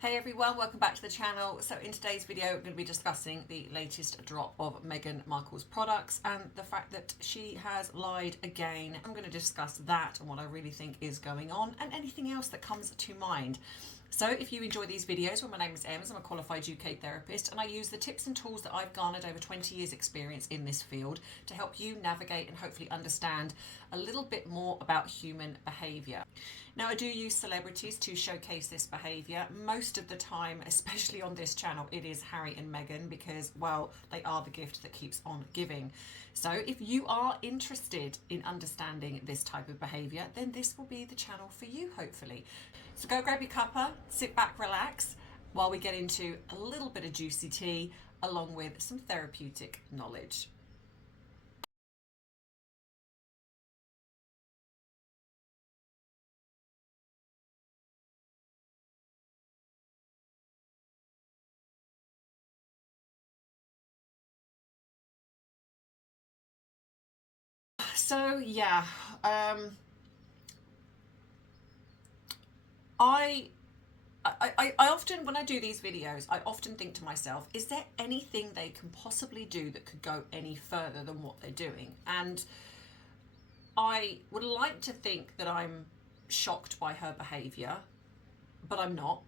Hey everyone, welcome back to the channel. So in today's video, we're going to be discussing the latest drop of Meghan Markle's products and the fact that she has lied again. I'm going to discuss that and what I really think is going on and anything else that comes to mind. So if you enjoy these videos, well, my name is Ems, I'm a qualified UK therapist and I use the tips and tools that I've garnered over 20 years experience in this field to help you navigate and hopefully understand a little bit more about human behaviour. Now, I do use celebrities to showcase this behaviour. Most of the time, especially on this channel, it is Harry and Meghan because, well, they are the gift that keeps on giving. So if you are interested in understanding this type of behaviour, then this will be the channel for you, hopefully. So go grab your cuppa, sit back, relax, while we get into a little bit of juicy tea, along with some therapeutic knowledge. So yeah, I often, when I do these videos, I often think to myself, is there anything they can possibly do that could go any further than what they're doing? And I would like to think that I'm shocked by her behaviour, but I'm not.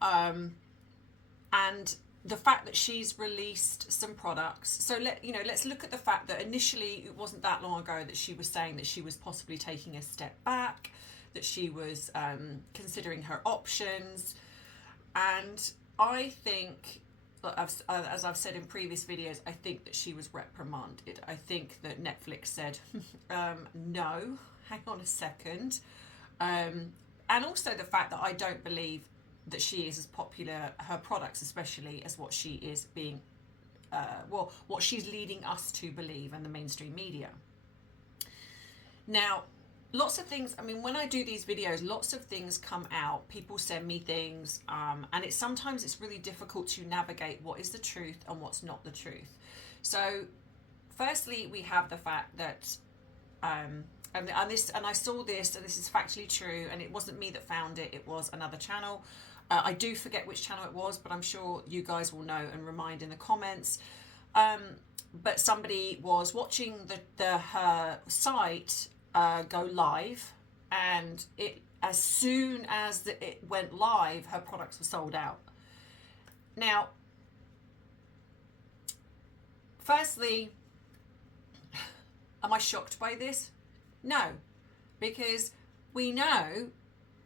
And the fact that she's released some products, so let's look at the fact that initially it wasn't that long ago that she was saying that she was possibly taking a step back, that she was considering her options. And I think, as I've said in previous videos, I think that she was reprimanded. I think that Netflix said, no, hang on a second. And also the fact that I don't believe that she is as popular, her products especially, as what she is being, what she's leading us to believe in the mainstream media. Now, lots of things, I mean, when I do these videos, lots of things come out. People send me things, and sometimes it's really difficult to navigate what is the truth and what's not the truth. So, firstly, we have the fact that, and I saw this, and this is factually true, and it wasn't me that found it, it was another channel. I do forget which channel it was, but I'm sure you guys will know and remind in the comments. But somebody was watching her site go live, and as soon as it went live, her products were sold out. Now, firstly, am I shocked by this? No, because we know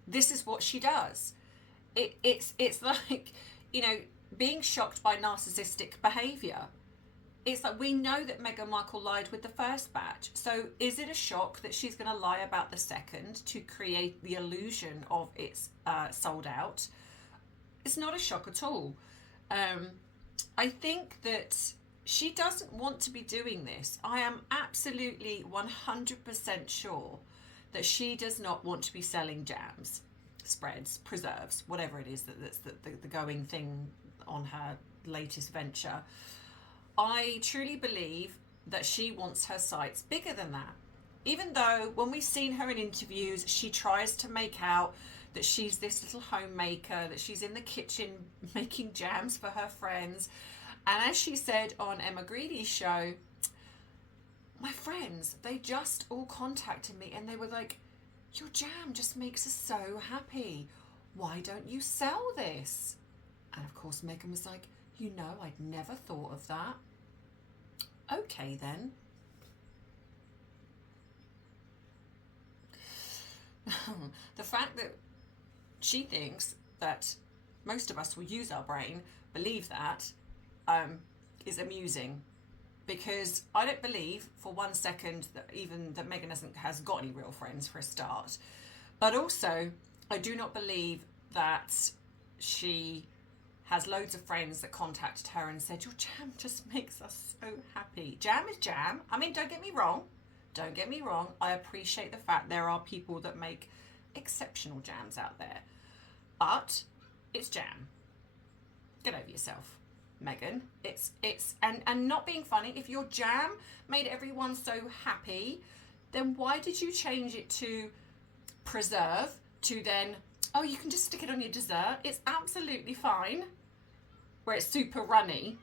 this is what she does. It's like, being shocked by narcissistic behaviour. It's like, we know that Meghan Markle lied with the first batch. So is it a shock that she's going to lie about the second to create the illusion of it's sold out? It's not a shock at all. I think that she doesn't want to be doing this. I am absolutely 100% sure that she does not want to be selling jams, spreads, preserves, whatever it is that's the going thing on her latest venture. I truly believe that she wants her sites bigger than that. Even though when we've seen her in interviews, she tries to make out that she's this little homemaker, that she's in the kitchen making jams for her friends. And as she said on Emma Greedy's show, my friends, they just all contacted me and they were like, your jam just makes us so happy. Why don't you sell this? And of course, Meghan was like, I'd never thought of that. Okay, then. The fact that she thinks that most of us will use our brain, believe that, is amusing. Because I don't believe for 1 second that even that Meghan has got any real friends, for a start. But also, I do not believe that she has loads of friends that contacted her and said, your jam just makes us so happy. Jam is jam. I mean, don't get me wrong. Don't get me wrong. I appreciate the fact there are people that make exceptional jams out there. But it's jam. Get over yourself, Meghan. And not being funny, if your jam made everyone so happy, then why did you change it to preserve to then Oh, you can just stick it on your dessert. It's absolutely fine. Where it's super runny.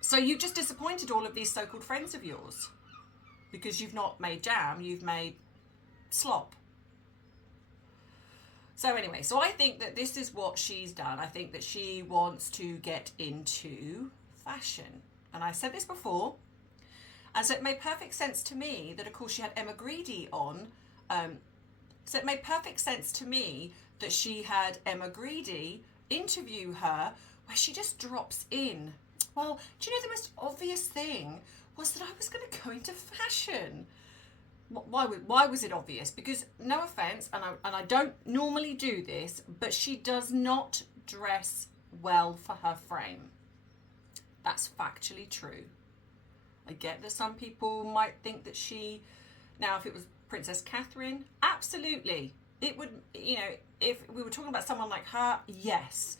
So you've just disappointed all of these so-called friends of yours. Because you've not made jam, you've made slop. So anyway, so I think that this is what she's done. I think that she wants to get into fashion. And I said this before. And so it made perfect sense to me that, of course, she had Emma Greedy on. So it made perfect sense to me that she had Emma Greedy interview her, where she just drops in. Well, do you know the most obvious thing was that I was going to go into fashion? Why was it obvious? Because, no offence, and I don't normally do this, but she does not dress well for her frame. That's factually true. I get that some people might think that she... Now, if it was Princess Catherine, absolutely. It would, you know, if we were talking about someone like her, yes.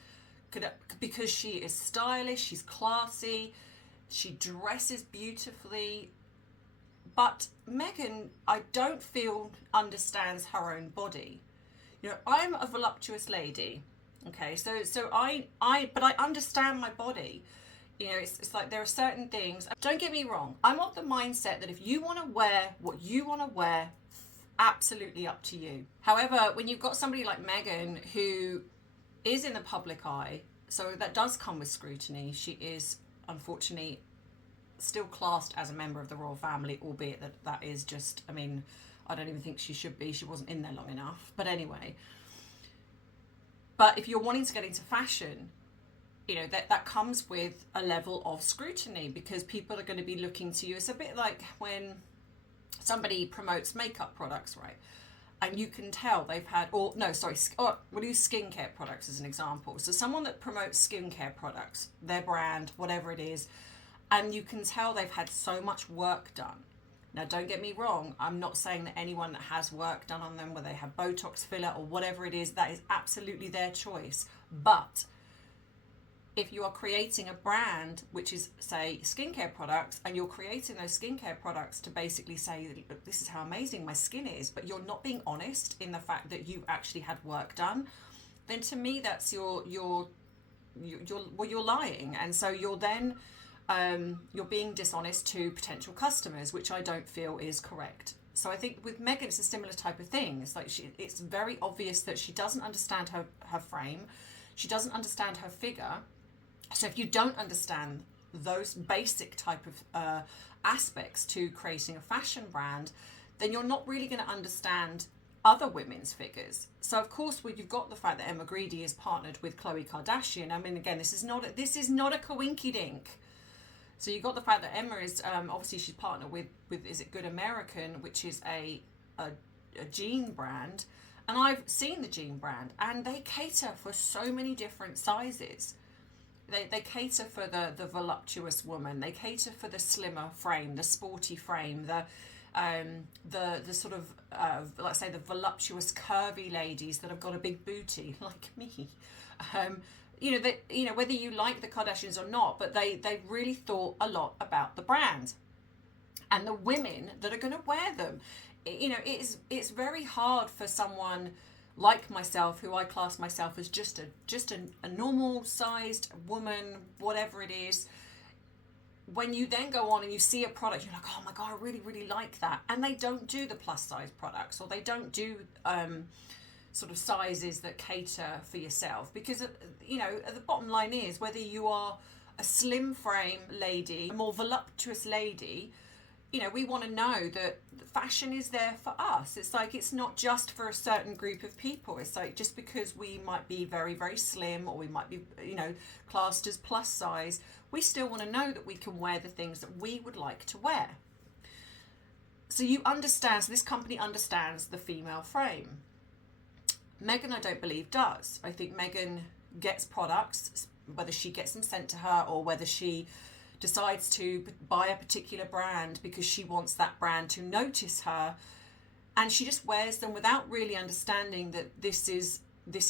Because she is stylish, she's classy, she dresses beautifully. But Meghan, I don't feel, understands her own body. You know, I'm a voluptuous lady. Okay, so I understand my body. You know, it's like there are certain things. Don't get me wrong. I'm of the mindset that if you want to wear what you want to wear, absolutely up to you. However, when you've got somebody like Meghan who is in the public eye, so that does come with scrutiny. She is, unfortunately, still classed as a member of the royal family, albeit that is just, I mean, I don't even think she should be. She wasn't in there long enough. But anyway. But if you're wanting to get into fashion, you know, that comes with a level of scrutiny because people are going to be looking to you. It's a bit like when somebody promotes makeup products, right? And you can tell they've had, we'll use skincare products as an example. So someone that promotes skincare products, their brand, whatever it is, and you can tell they've had so much work done. Now, don't get me wrong. I'm not saying that anyone that has work done on them, where they have Botox filler or whatever it is, that is absolutely their choice. But if you are creating a brand, which is, say, skincare products, and you're creating those skincare products to basically say, look, this is how amazing my skin is, but you're not being honest in the fact that you actually had work done, then to me, that's you're lying. And so you're then, you're being dishonest to potential customers, which I don't feel is correct. So I think with Meghan, it's a similar type of thing. It's like it's very obvious that she doesn't understand her frame. She doesn't understand her figure. So if you don't understand those basic type of aspects to creating a fashion brand, then you're not really going to understand other women's figures. So of course, you've got the fact that Emma Greedy is partnered with Khloe Kardashian. I mean, again, this is not a coinky-dink. So you've got the fact that Emma is obviously she's partnered with is it Good American, which is a jean brand, and I've seen the jean brand, and they cater for so many different sizes. They cater for the voluptuous woman. They cater for the slimmer frame, the sporty frame, the sort of let's say the voluptuous curvy ladies that have got a big booty like me. You know, whether you like the Kardashians or not, but they really thought a lot about the brand and the women that are going to wear them. You know, it's very hard for someone like myself, who I class myself as just a normal sized woman, whatever it is. When you then go on and you see a product, you're like, oh my God, I really, really like that. And they don't do the plus size products, or they don't do sort of sizes that cater for yourself. Because, you know, the bottom line is, whether you are a slim frame lady, a more voluptuous lady, you know, we want to know that fashion is there for us. It's like, it's not just for a certain group of people. It's like, just because we might be very, very slim, or we might be, you know, classed as plus size, we still want to know that we can wear the things that we would like to wear. So you understand, so this company understands the female frame. Meghan, I don't believe, does. I think Meghan gets products, whether she gets them sent to her or whether she decides to buy a particular brand because she wants that brand to notice her, and she just wears them without really understanding that this is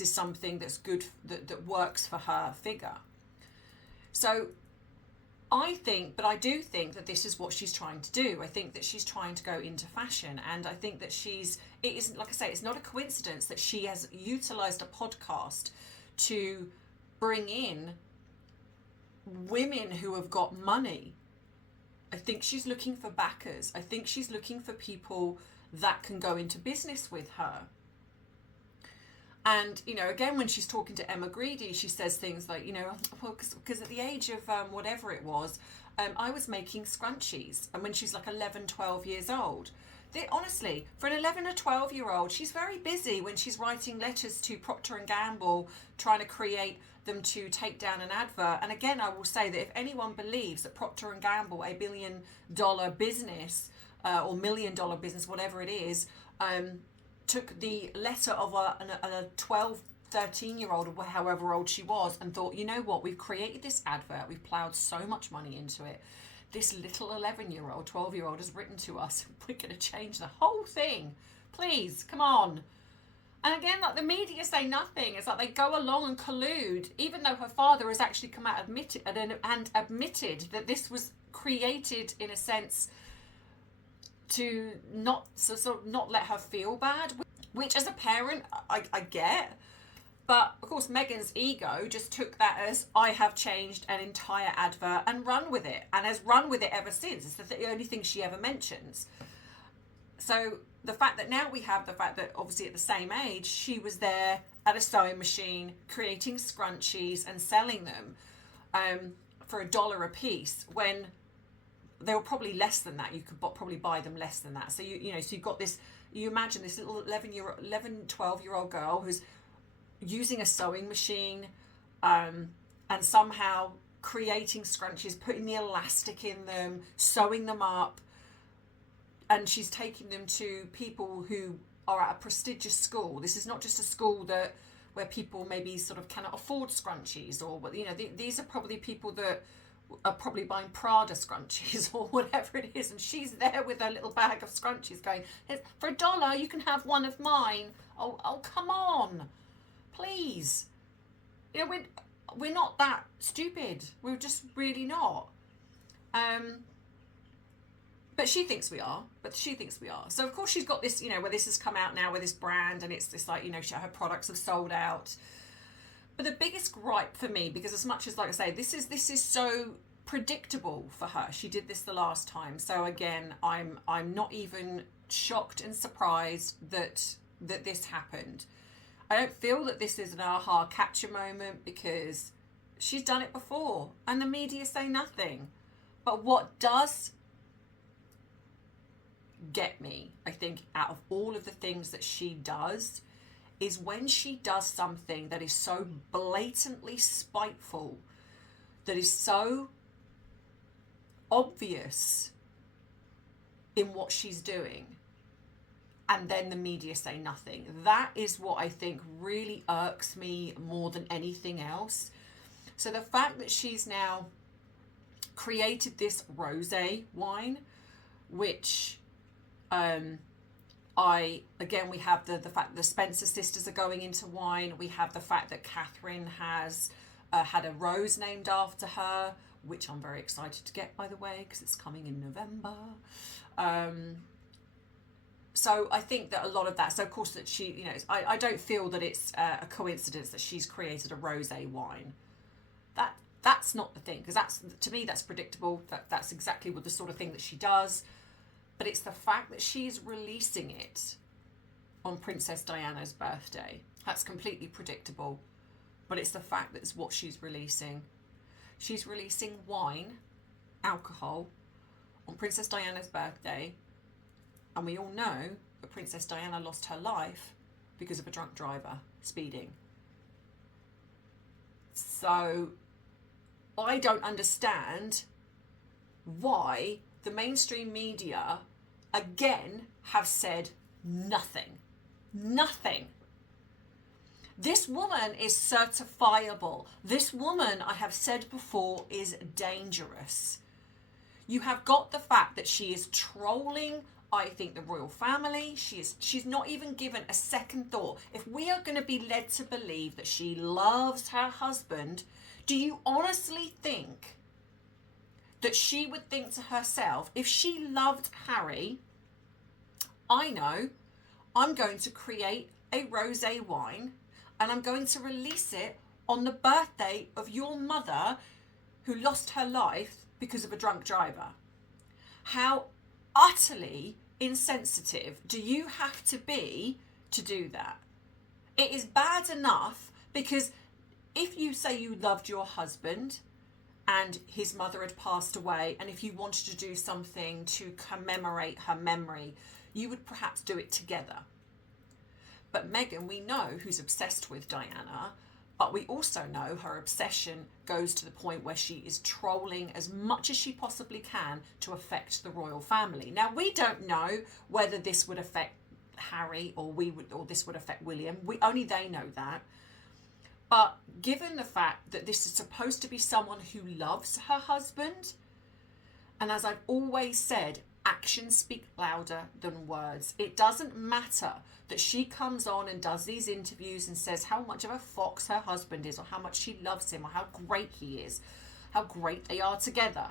something that's good, that works for her figure. So I do think that this is what she's trying to do. I think that she's trying to go into fashion, and I think that it isn't, like I say, it's not a coincidence that she has utilized a podcast to bring in women who have got money. I think she's looking for backers. I think she's looking for people that can go into business with her. And, you know, again, when she's talking to Emma Greedy, she says things like, you know, well, because at the age of whatever it was, I was making scrunchies. And when she's like 11, 12 years old, honestly, for an 11 or 12-year-old, she's very busy when she's writing letters to Procter & Gamble, trying to create them to take down an advert. And again, I will say that if anyone believes that Procter & Gamble, a $1 billion business or $1 million business, whatever it is, took the letter of a 12, 13-year-old, or however old she was, and thought, you know what, we've created this advert, we've ploughed so much money into it, this little 11-year-old, 12-year-old has written to us, we're going to change the whole thing, please, come on. And again, like, the media say nothing. It's like they go along and collude, even though her father has actually come out and admitted that this was created in a sense to not let her feel bad, which as a parent I get. But of course Meghan's ego just took that as, I have changed an entire advert, and run with it, and has run with it ever since. It's the only thing she ever mentions. So the fact that now we have the fact that obviously at the same age she was there at a sewing machine creating scrunchies and selling them for $1 a piece, when they were probably less than that. You could probably buy them less than that. So you know, so you've got this, you imagine this little 11, 12-year-old girl who's using a sewing machine and somehow creating scrunchies, putting the elastic in them, sewing them up, and she's taking them to people who are at a prestigious school. This is not just a school where people maybe sort of cannot afford scrunchies, or, you know, these are probably people that are probably buying Prada scrunchies or whatever it is, and she's there with her little bag of scrunchies going, for $1 you can have one of mine. Oh come on, please. You know, we're not that stupid. We're just really not. But she thinks we are. So of course she's got this, you know, where this has come out now with this brand, and it's this, like, you know, her products have sold out. But the biggest gripe for me, because as much as, like I say, this is so predictable for her. She did this the last time. So again, I'm not even shocked and surprised that this happened. I don't feel that this is an aha catcher moment, because she's done it before and the media say nothing. But what does get me, I think, out of all of the things that she does, is when she does something that is so blatantly spiteful, that is so obvious in what she's doing, and then the media say nothing. That is what I think really irks me more than anything else. So the fact that she's now created this rosé wine, which we have the fact that the Spencer sisters are going into wine. We have the fact that Catherine has had a rose named after her, which I'm very excited to get, by the way, because it's coming in November. So I think that a lot of that, so of course that she, you know, I don't feel that it's a coincidence that she's created a rosé wine. That's not the thing, because to me that's predictable. That's exactly what the sort of thing that she does. But it's the fact that she's releasing it on Princess Diana's birthday. That's completely predictable. But it's the fact that it's what she's releasing. She's releasing wine, alcohol, on Princess Diana's birthday. And we all know that Princess Diana lost her life because of a drunk driver speeding. So I don't understand why the mainstream media, again, have said nothing. Nothing. This woman is certifiable. This woman, I have said before, is dangerous. You have got the fact that she is trolling, I think, the royal family. She's not even given a second thought. If we are going to be led to believe that she loves her husband, do you honestly think that she would think to herself, if she loved Harry, I know I'm going to create a rosé wine and I'm going to release it on the birthday of your mother who lost her life because of a drunk driver. How utterly insensitive do you have to be to do that? It is bad enough because if you say you loved your husband and his mother had passed away, and if you wanted to do something to commemorate her memory, you would perhaps do it together. But Meghan, we know, who's obsessed with Diana, but we also know her obsession goes to the point where she is trolling as much as she possibly can to affect the royal family. Now, we don't know whether this would affect Harry or this would affect William. Only they know that. But given the fact that this is supposed to be someone who loves her husband, and as I've always said, actions speak louder than words. It doesn't matter that she comes on and does these interviews and says how much of a fox her husband is, or how much she loves him, or how great he is, how great they are together.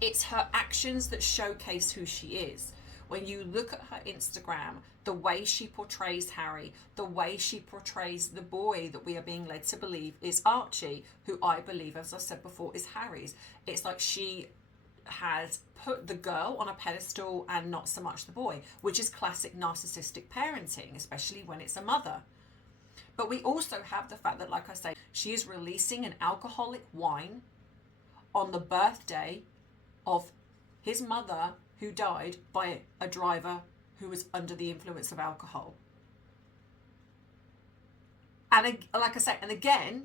It's her actions that showcase who she is. When you look at her Instagram, the way she portrays Harry, the way she portrays the boy that we are being led to believe is Archie, who I believe, as I said before, is Harry's. It's like she has put the girl on a pedestal and not so much the boy, which is classic narcissistic parenting, especially when it's a mother. But we also have the fact that, like I say, she is releasing an alcoholic wine on the birthday of his mother, who died by a driver who was under the influence of alcohol. And like I say, and again,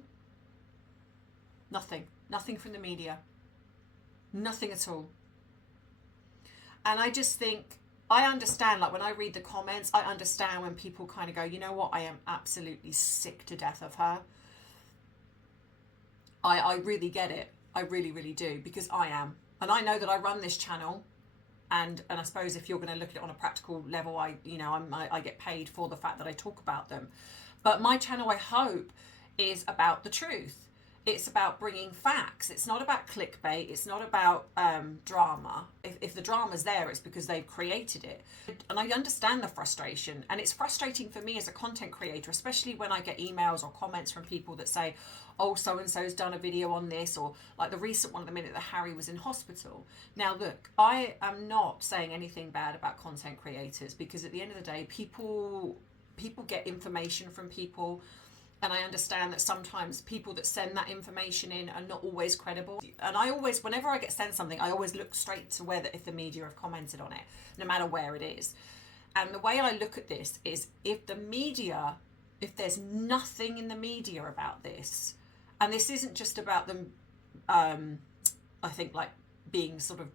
nothing from the media. Nothing at all. And I just think, I understand, like when I read the comments, I understand when people kind of go, you know what, I am absolutely sick to death of her. I really get it. I really, really do, because I am. And I know that I run this channel, and I suppose if you're going to look at it on a practical level, I get paid for the fact that I talk about them. But my channel, I hope, is about the truth. It's about bringing facts. It's not about clickbait. It's not about drama. If the drama's there, it's because they've created it. And I understand the frustration. And it's frustrating for me as a content creator, especially when I get emails or comments from people that say, oh, so-and-so's done a video on this, or like the recent one at the minute that Harry was in hospital. Now, look, I am not saying anything bad about content creators, because at the end of the day, people get information from people. And I understand that sometimes people that send that information in are not always credible. And I always, whenever I get sent something, I always look straight to if the media have commented on it, no matter where it is. And the way I look at this is, if there's nothing in the media about this, and this isn't just about them, I think, like being sort of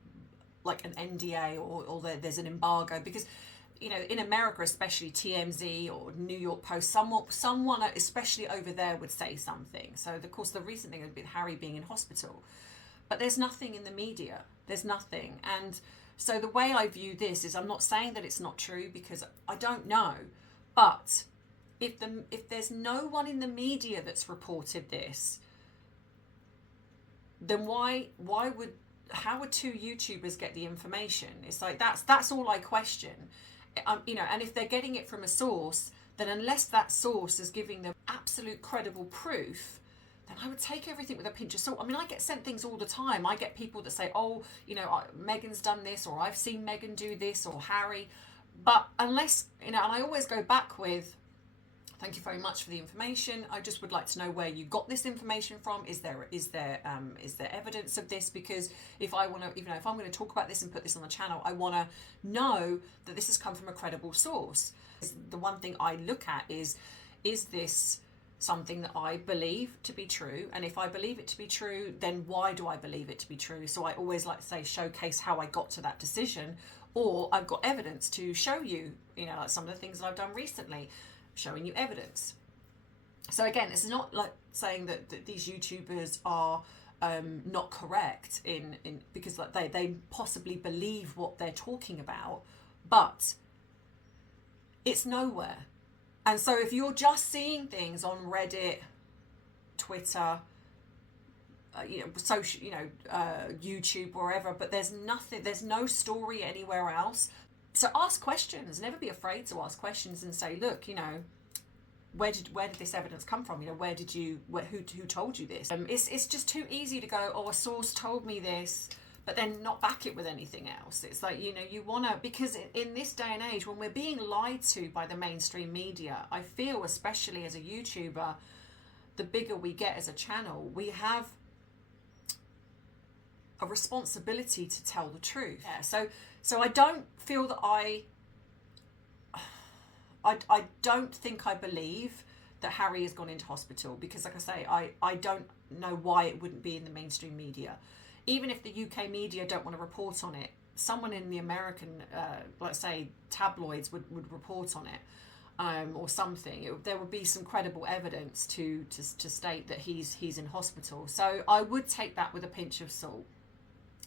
like an NDA or there's an embargo, because you know, in America, especially TMZ or New York Post, someone, especially over there, would say something. So, of course, the recent thing would be Harry being in hospital. But there's nothing in the media. There's nothing. And so the way I view this is, I'm not saying that it's not true, because I don't know. But if there's no one in the media that's reported this, then how would two YouTubers get the information? It's like, that's all I question. You know, and if they're getting it from a source, then unless that source is giving them absolute credible proof, then I would take everything with a pinch of salt. I mean, I get sent things all the time. I get people that say, oh, you know, Meghan's done this, or I've seen Meghan do this, or Harry. But unless, you know, and I always go back with, thank you very much for the information. I just would like to know where you got this information from. Is there evidence of this? Because if I'm going to talk about this and put this on the channel, I want to know that this has come from a credible source. The one thing I look at is this something that I believe to be true? And if I believe it to be true, then why do I believe it to be true? So I always like to say, showcase how I got to that decision, or I've got evidence to show you, you know, like some of the things that I've done recently, showing you evidence. So again, it's not like saying that these YouTubers are not correct in because like they possibly believe what they're talking about, but it's nowhere. And so if you're just seeing things on Reddit, Twitter, social, YouTube or wherever, but there's no story anywhere else. So ask questions. Never be afraid to ask questions and say, look, where did this evidence come from? Who told you this? It's just too easy to go, oh, a source told me this, but then not back it with anything else. It's like, you want to, because in this day and age, when we're being lied to by the mainstream media, I feel, especially as a YouTuber, the bigger we get as a channel, we have a responsibility to tell the truth. Yeah, so I don't feel that I don't think I believe that Harry has gone into hospital, because like I say, I don't know why it wouldn't be in the mainstream media. Even if the UK media don't want to report on it, someone in the American, let's say, tabloids would report on it, or something. There would be some credible evidence to state that he's in hospital. So I would take that with a pinch of salt.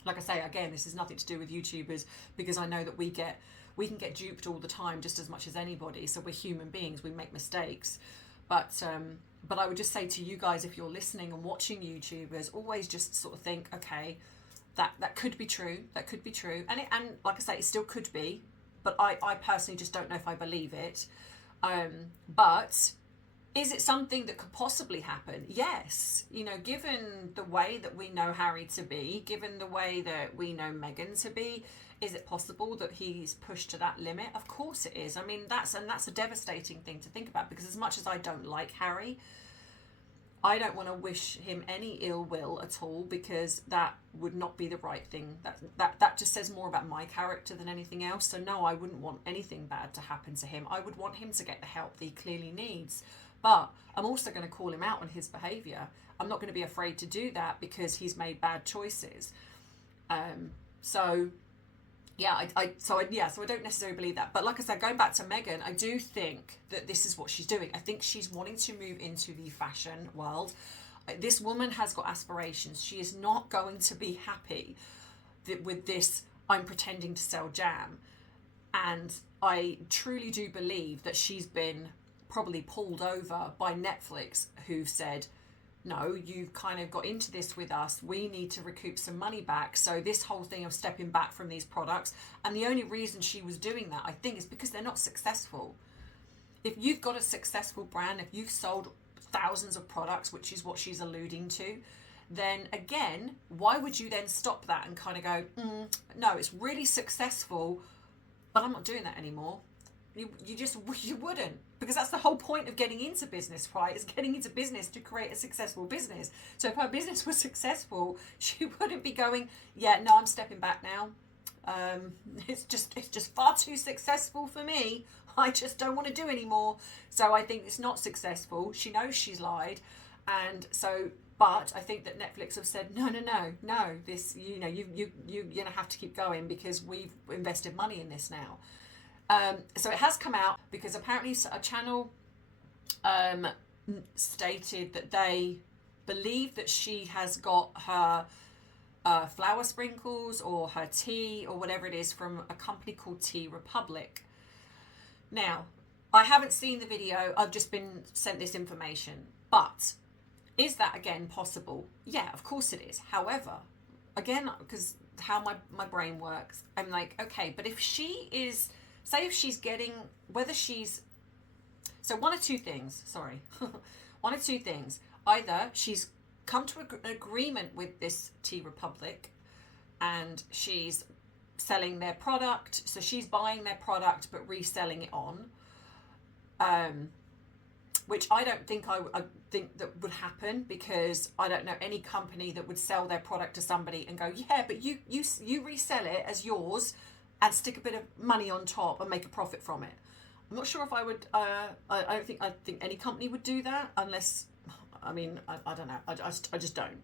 Like I say, again, this has nothing to do with YouTubers, because I know that we can get duped all the time just as much as anybody. So we're human beings, we make mistakes. But I would just say to you guys, if you're listening and watching YouTubers, always just sort of think, okay, that could be true, and like I say, it still could be, but I personally just don't know if I believe it. But is it something that could possibly happen? Yes. Given the way that we know Harry to be, given the way that we know Meghan to be, is it possible that he's pushed to that limit? Of course it is. I mean, that's a devastating thing to think about, because as much as I don't like Harry, I don't want to wish him any ill will at all, because that would not be the right thing. That just says more about my character than anything else. So no, I wouldn't want anything bad to happen to him. I would want him to get the help that he clearly needs. But I'm also going to call him out on his behaviour. I'm not going to be afraid to do that, because he's made bad choices. So I don't necessarily believe that. But like I said, going back to Meghan, I do think that this is what she's doing. I think she's wanting to move into the fashion world. This woman has got aspirations. She is not going to be happy with this, I'm pretending to sell jam. And I truly do believe that she's been probably pulled over by Netflix, who've said, no, you've kind of got into this with us, we need to recoup some money back. So this whole thing of stepping back from these products, and the only reason she was doing that, I think, is because they're not successful. If you've got a successful brand, if you've sold thousands of products, which is what she's alluding to, then again, why would you then stop that and kind of go, no, it's really successful, but I'm not doing that anymore? You wouldn't, because that's the whole point of getting into business, right? Is getting into business to create a successful business. So if her business was successful, she wouldn't be going, yeah, no, I'm stepping back now. It's just far too successful for me. I just don't want to do anymore. So I think it's not successful. She knows she's lied, and so. But I think that Netflix have said no. This, you're gonna have to keep going, because we've invested money in this now. So it has come out, because apparently a channel stated that they believe that she has got her flour sprinkles or her tea or whatever it is from a company called Tea Republic. Now, I haven't seen the video, I've just been sent this information, but is that again possible? Yeah, of course it is. However, again, because how my brain works, I'm like, okay, but if she is, say if she's getting, whether she's, so one of two things, either she's come to an agreement with this Tea Republic and she's selling their product, so she's buying their product but reselling it on, which I don't think I think that would happen, because I don't know any company that would sell their product to somebody and go, yeah, but you resell it as yours and stick a bit of money on top and make a profit from it. I'm not sure if I would, I think any company would do that, unless, I mean, I don't know, I just don't.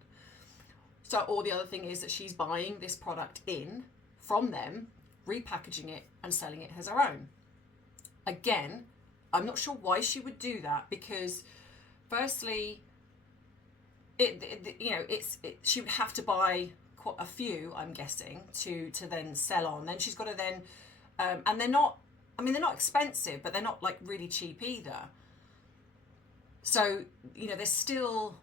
So, or the other thing is that she's buying this product in from them, repackaging it and selling it as her own. Again, I'm not sure why she would do that, because firstly, she would have to buy quite a few, I'm guessing, to then sell on. Then she's got to then, and they're not expensive, but they're not like really cheap either. So, there's still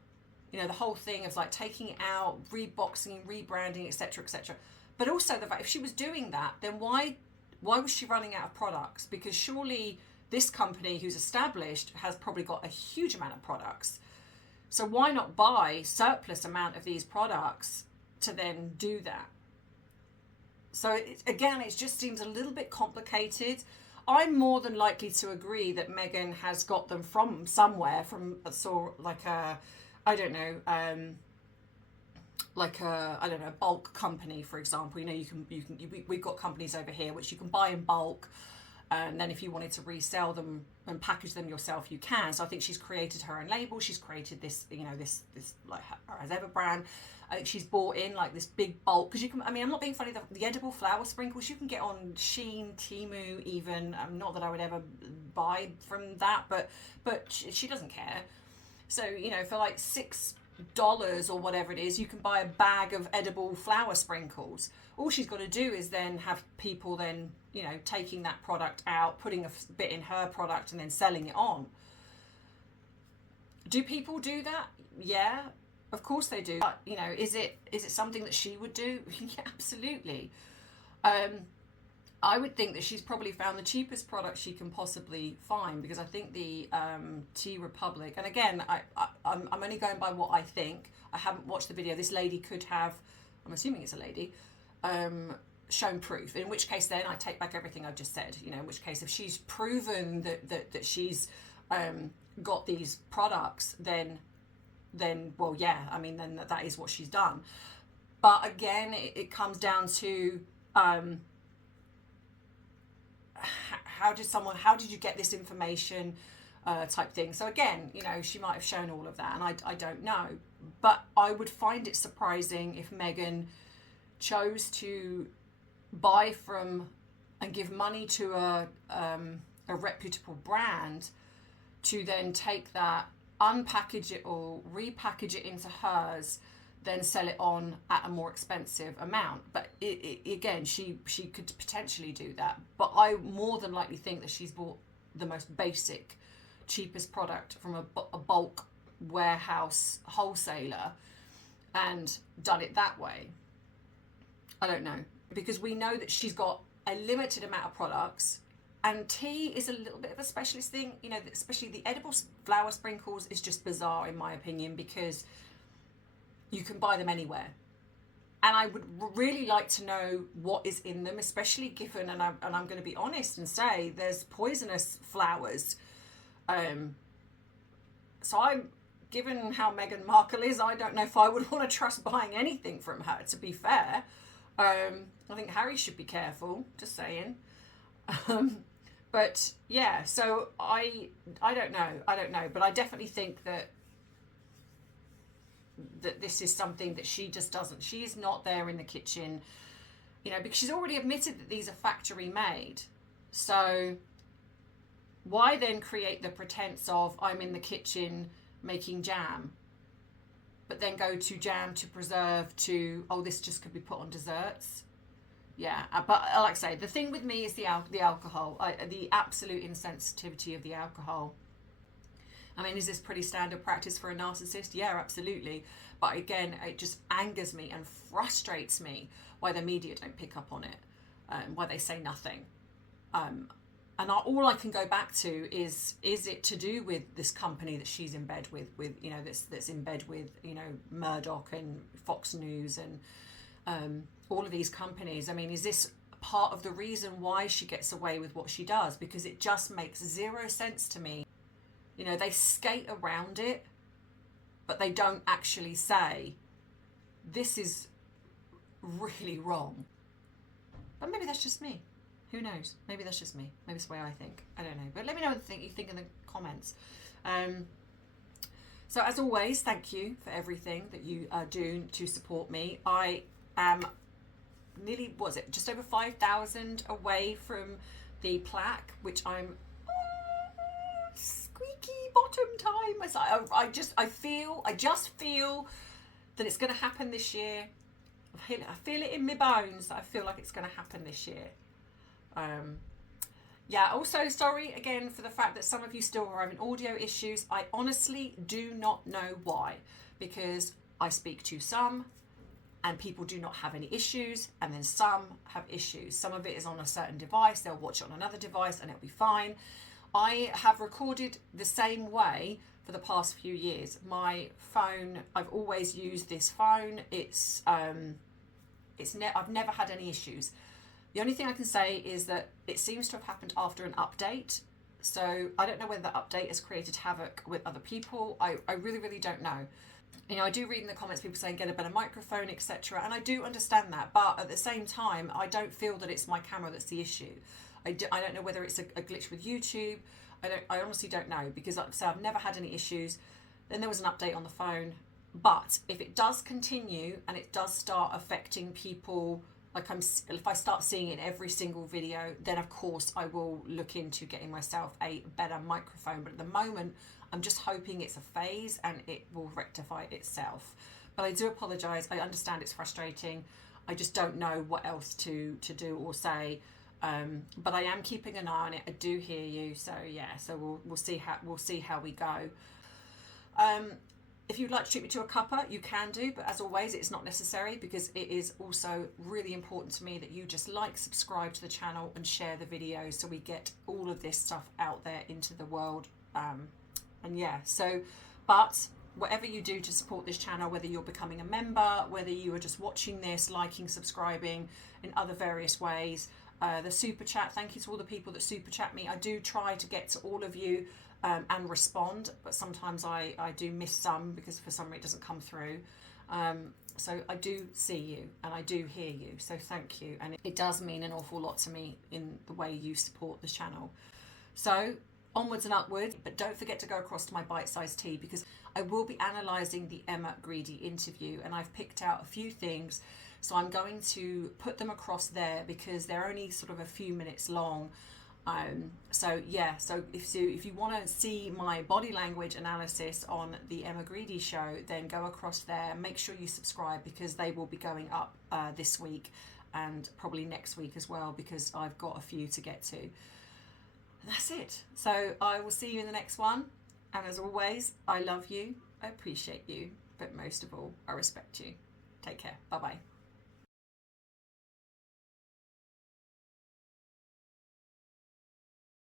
You know, the whole thing of like taking it out, reboxing, rebranding, etc., etc. But also the fact, if she was doing that, then why was she running out of products? Because surely this company who's established has probably got a huge amount of products. So why not buy surplus amount of these products to then do that? So again, it just seems a little bit complicated. I'm more than likely to agree that Meghan has got them from somewhere, from like a, I don't know, a bulk company, for example. You know, we've got companies over here which you can buy in bulk, and then if you wanted to resell them and package them yourself, you can. So I think she's created her own label. She's created this, you know, this like her as ever brand. I think she's bought in like this big bulk, because you can, I mean, I'm not being funny, the edible flower sprinkles you can get on Shein, Temu even. Not that I would ever buy from that, but she doesn't care. So, you know, for like $6 or whatever it is, you can buy a bag of edible flower sprinkles. All she's got to do is then have people then, you know, taking that product out, putting a bit in her product and then selling it on. Do people do that? Yeah, of course they do. But, you know, is it something that she would do? Yeah, absolutely. I would think that she's probably found the cheapest product she can possibly find, because I think the Tea Republic, and again, I'm only going by what I think. I haven't watched the video. This lady could have, I'm assuming it's a lady, shown proof. In which case, then I take back everything I've just said. You know, in which case, if she's proven that she's got these products, then well, yeah, I mean, then that is what she's done. But again, it comes down to how did you get this information, type thing. So again, you know, she might have shown all of that, and I don't know. But I would find it surprising if Meghan chose to buy from and give money to a reputable brand, to then take that, unpackage it all, repackage it into hers, then sell it on at a more expensive amount. But again, she could potentially do that. But I more than likely think that she's bought the most basic, cheapest product from a bulk warehouse wholesaler and done it that way. I don't know, because we know that she's got a limited amount of products, and tea is a little bit of a specialist thing. You know, especially the edible flower sprinkles is just bizarre in my opinion, because you can buy them anywhere. And I would really like to know what is in them, especially given, and I'm going to be honest and say, there's poisonous flowers. So I'm, given how Meghan Markle is, I don't know if I would want to trust buying anything from her, to be fair. I think Harry should be careful, just saying. But yeah, so I don't know, but I definitely think that this is something that she just doesn't, she's not there in the kitchen, you know, because she's already admitted that these are factory made. So why then create the pretense of I'm in the kitchen making jam, but then go to jam to preserve to, oh, this just could be put on desserts? Yeah, but like I say, the thing with me is the alcohol, the absolute insensitivity of the alcohol. I mean, is this pretty standard practice for a narcissist? Yeah, absolutely. But again, it just angers me and frustrates me why the media don't pick up on it, why they say nothing. And all I can go back to is it to do with this company that she's in bed with you know, that's in bed with, you know, Murdoch and Fox News and all of these companies? I mean, is this part of the reason why she gets away with what she does? Because it just makes zero sense to me. You know, they skate around it, but they don't actually say, this is really wrong. But maybe that's just me. Who knows? Maybe that's just me. Maybe it's the way I think. I don't know. But let me know what you think in the comments. So as always, thank you for everything that you do to support me. I am nearly, what is it, just over 5,000 away from the plaque, which I'm squeaky bottom time. I just feel that it's going to happen this year. I feel it in my bones that I feel like it's going to happen this year. Yeah, also sorry again for the fact that some of you still are having audio issues. I honestly do not know why, because I speak to some and people do not have any issues, and then some have issues. Some of it is on a certain device, they'll watch it on another device and it'll be fine. I have recorded the same way for the past few years. My phone, I've always used this phone. I've never had any issues. The only thing I can say is that it seems to have happened after an update. So I don't know whether the update has created havoc with other people. I really, really don't know. You know, I do read in the comments people saying get a better microphone, etc. And I do understand that. But at the same time, I don't feel that it's my camera that's the issue. I don't know whether it's a glitch with YouTube. I honestly don't know, because like I say, I've never had any issues. Then there was an update on the phone. But if it does continue and it does start affecting people, like if I start seeing it in every single video, then of course I will look into getting myself a better microphone. But at the moment, I'm just hoping it's a phase and it will rectify itself. But I do apologise. I understand it's frustrating. I just don't know what else to do or say. But I am keeping an eye on it. I do hear you. So yeah. So we'll see how we go. If you'd like to treat me to a cuppa, you can do, but as always, it's not necessary, because it is also really important to me that you just like, subscribe to the channel and share the videos so we get all of this stuff out there into the world. And yeah, so, but whatever you do to support this channel, whether you're becoming a member, whether you are just watching this, liking, subscribing in other various ways, the super chat, thank you to all the people that super chat me. I do try to get to all of you and respond, but sometimes I do miss some because for some reason it doesn't come through. So I do see you and I do hear you, so thank you, and it does mean an awful lot to me in the way you support the channel. So onwards and upwards, but don't forget to go across to my bite-sized tea, because I will be analysing the Emma Greedy interview and I've picked out a few things, so I'm going to put them across there because they're only sort of a few minutes long. So yeah, so if you want to see my body language analysis on the Emma Greedy show, then go across there. Make sure you subscribe, because they will be going up this week and probably next week as well, because I've got a few to get to. That's it. So I will see you in the next one, and as always, I love you, I appreciate you, but most of all, I respect you. Take care. Bye bye.